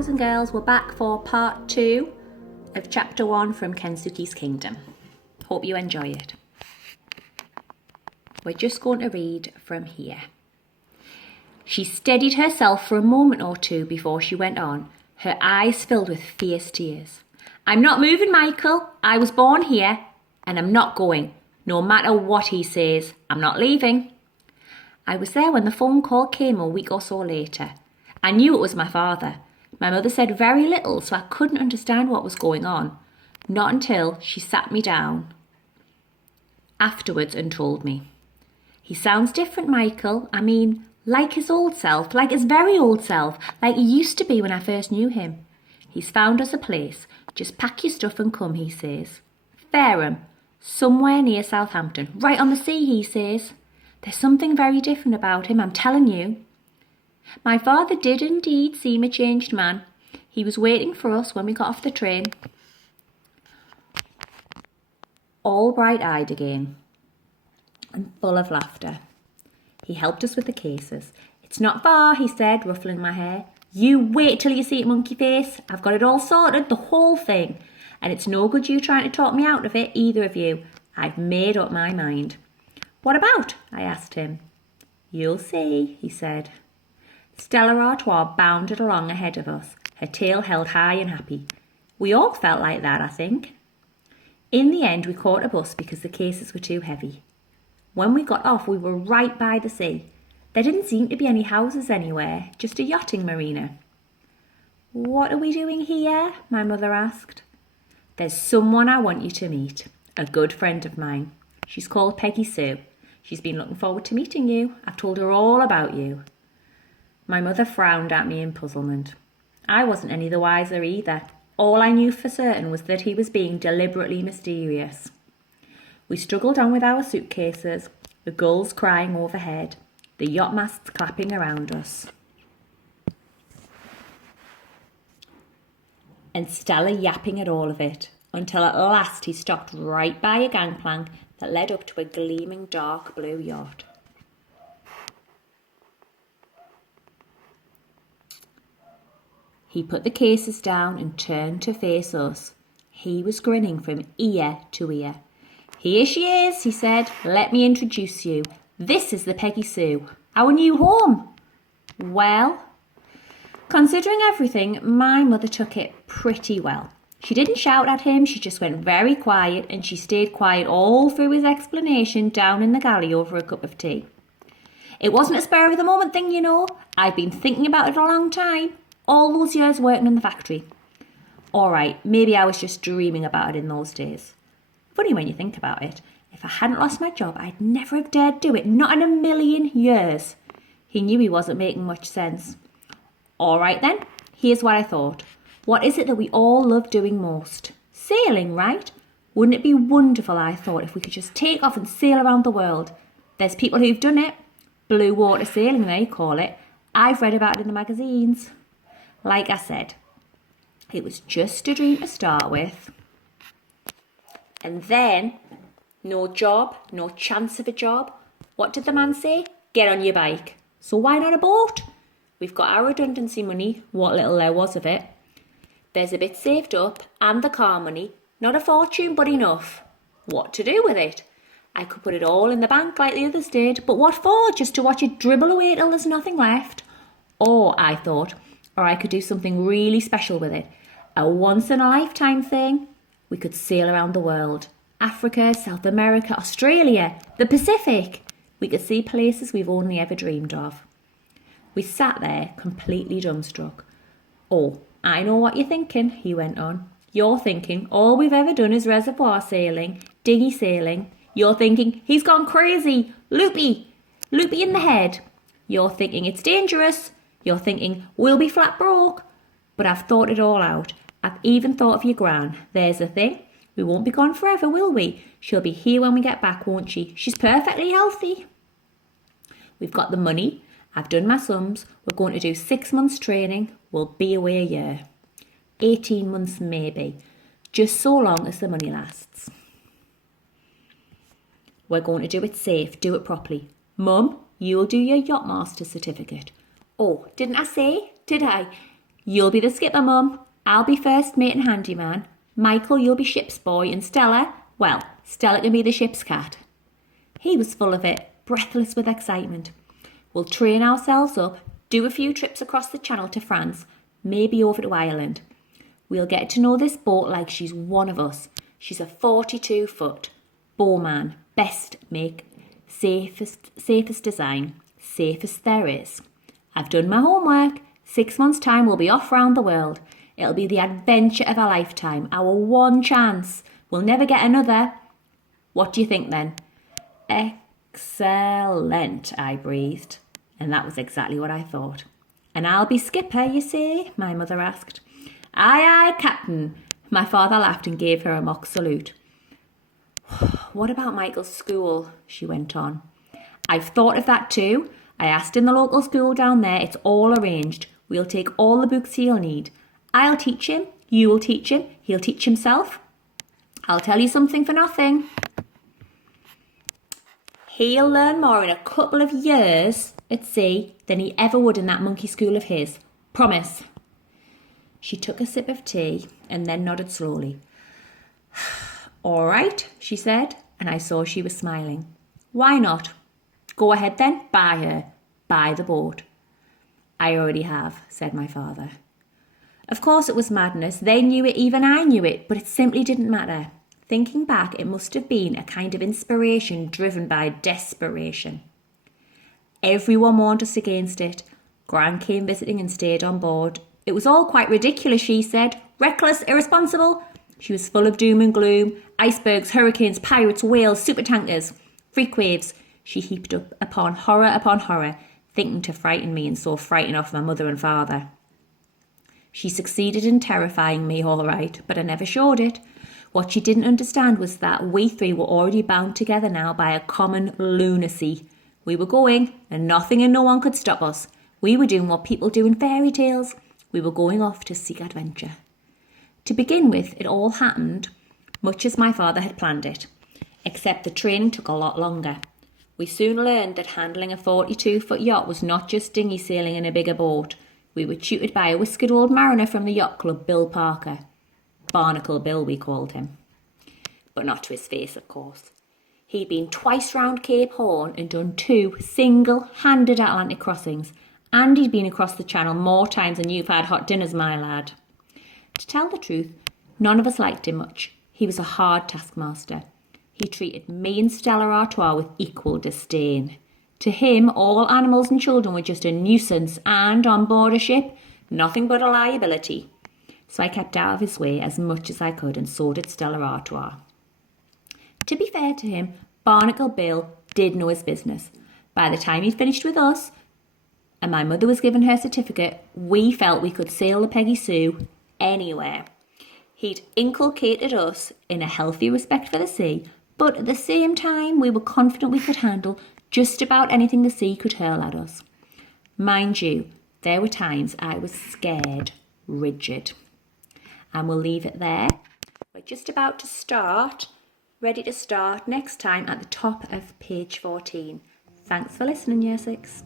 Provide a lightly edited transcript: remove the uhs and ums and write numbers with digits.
boys and girls, we're back for part 2 of chapter 1 from Kensuke's Kingdom. Hope you enjoy it. We're just going to read from here. She steadied herself for a moment or two before she went on, her eyes filled with fierce tears. I'm not moving, Michael. I was born here, and I'm not going. No matter what he says, I'm not leaving. I was there when the phone call came a week or so later. I knew it was my father. My mother said very little, so I couldn't understand what was going on. Not until she sat me down afterwards and told me. He sounds different, Michael. I mean, like his old self, like his very old self, like he used to be when I first knew him. He's found us a place. Just pack your stuff and come, he says. Fareham, somewhere near Southampton, right on the sea, he says. There's something very different about him, I'm telling you. My father did indeed seem a changed man. He was waiting for us when we got off the train. All bright-eyed again and full of laughter. He helped us with the cases. It's not far, he said, ruffling my hair. You wait till you see it, monkey face. I've got it all sorted, the whole thing. And it's no good you trying to talk me out of it, either of you. I've made up my mind. What about? I asked him. You'll see, he said. Stella Artois bounded along ahead of us, her tail held high and happy. We all felt like that, I think. In the end, we caught a bus because the cases were too heavy. When we got off, we were right by the sea. There didn't seem to be any houses anywhere, just a yachting marina. What are we doing here? My mother asked. There's someone I want you to meet, a good friend of mine. She's called Peggy Sue. She's been looking forward to meeting you. I've told her all about you. My mother frowned at me in puzzlement. I wasn't any the wiser either. All I knew for certain was that he was being deliberately mysterious. We struggled on with our suitcases, the gulls crying overhead, the yacht masts clapping around us. And Stella yapping at all of it, until at last he stopped right by a gangplank that led up to a gleaming dark blue yacht. He put the cases down and turned to face us. He was grinning from ear to ear. Here she is, he said. Let me introduce you. This is the Peggy Sue, our new home. Well, considering everything, my mother took it pretty well. She didn't shout at him, she just went very quiet, and she stayed quiet all through his explanation down in the galley over a cup of tea. It wasn't a spur of the moment thing, you know. I've been thinking about it a long time. All those years working in the factory. All right, maybe I was just dreaming about it in those days. Funny when you think about it. If I hadn't lost my job, I'd never have dared do it. Not in a million years. He knew he wasn't making much sense. All right then, here's what I thought. What is it that we all love doing most? Sailing, right? Wouldn't it be wonderful, I thought, if we could just take off and sail around the world? There's people who've done it. Blue water sailing, they call it. I've read about it in the magazines. Like I said, it was just a dream to start with. And then, no job, no chance of a job. What did the man say? Get on your bike. So why not a boat? We've got our redundancy money, what little there was of it. There's a bit saved up, and the car money. Not a fortune, but enough. What to do with it? I could put it all in the bank like the others did, but what for? Just to watch it dribble away till there's nothing left? Or, I thought, or I could do something really special with it. A once-in-a-lifetime thing. We could sail around the world. Africa, South America, Australia, the Pacific. We could see places we've only ever dreamed of. We sat there, completely dumbstruck. Oh, I know what you're thinking, he went on. You're thinking all we've ever done is reservoir sailing, dinghy sailing. You're thinking he's gone crazy, loopy in the head. You're thinking it's dangerous. You're thinking we'll be flat broke. But I've thought it all out. I've even thought of your gran. There's the thing. We won't be gone forever, will we? She'll be here when we get back, won't she? She's perfectly healthy. We've got the money. I've done my sums. We're going to do 6 months training. We'll be away a year. 18 months maybe. Just so long as the money lasts. We're going to do it safe. Do it properly. Mum, you'll do your yacht master certificate. Oh, didn't I say? Did I? You'll be the skipper, Mum. I'll be first mate and handyman. Michael, you'll be ship's boy. And Stella, well, Stella can be the ship's cat. He was full of it, breathless with excitement. We'll train ourselves up, do a few trips across the channel to France, maybe over to Ireland. We'll get to know this boat like she's one of us. She's a 42-foot Bowman, best make, safest design, safest there is. I've done my homework. 6 months' time we'll be off round the world. It'll be the adventure of a lifetime, our one chance. We'll never get another. What do you think then? Excellent, I breathed. And that was exactly what I thought. And I'll be skipper, you say? My mother asked. Aye, aye, Captain. My father laughed and gave her a mock salute. What about Michael's school? She went on. I've thought of that too. I asked in the local school down there. It's all arranged. We'll take all the books he'll need. I'll teach him. You will teach him. He'll teach himself. I'll tell you something for nothing. He'll learn more in a couple of years at sea than he ever would in that monkey school of his. Promise. She took a sip of tea and then nodded slowly. All right, she said, and I saw she was smiling. Why not? Go ahead then, buy her. Buy the boat. I already have, said my father. Of course it was madness. They knew it, even I knew it, but it simply didn't matter. Thinking back, it must have been a kind of inspiration driven by desperation. Everyone warned us against it. Gran came visiting and stayed on board. It was all quite ridiculous, she said. Reckless, irresponsible. She was full of doom and gloom. Icebergs, hurricanes, pirates, whales, supertankers, freak waves. She heaped up upon horror, thinking to frighten me and so frighten off my mother and father. She succeeded in terrifying me all right, but I never showed it. What she didn't understand was that we three were already bound together now by a common lunacy. We were going, and nothing and no one could stop us. We were doing what people do in fairy tales. We were going off to seek adventure. To begin with, it all happened much as my father had planned it, except the training took a lot longer. We soon learned that handling a 42-foot yacht was not just dinghy sailing in a bigger boat. We were tutored by a whiskered old mariner from the yacht club, Bill Parker. Barnacle Bill, we called him. But not to his face, of course. He'd been twice round Cape Horn and done 2 single-handed Atlantic crossings, and he'd been across the channel more times than you've had hot dinners, my lad. To tell the truth, none of us liked him much. He was a hard taskmaster. He treated me and Stella Artois with equal disdain. To him, all animals and children were just a nuisance, and on board a ship, nothing but a liability. So I kept out of his way as much as I could, and so did Stella Artois. To be fair to him, Barnacle Bill did know his business. By the time he'd finished with us, and my mother was given her certificate, we felt we could sail the Peggy Sue anywhere. He'd inculcated us in a healthy respect for the sea, but at the same time we were confident we could handle just about anything the sea could hurl at us. Mind you, there were times I was scared, rigid. And we'll leave it there. We're just about to start, ready to start next time at the top of page 14. Thanks for listening, Year 6.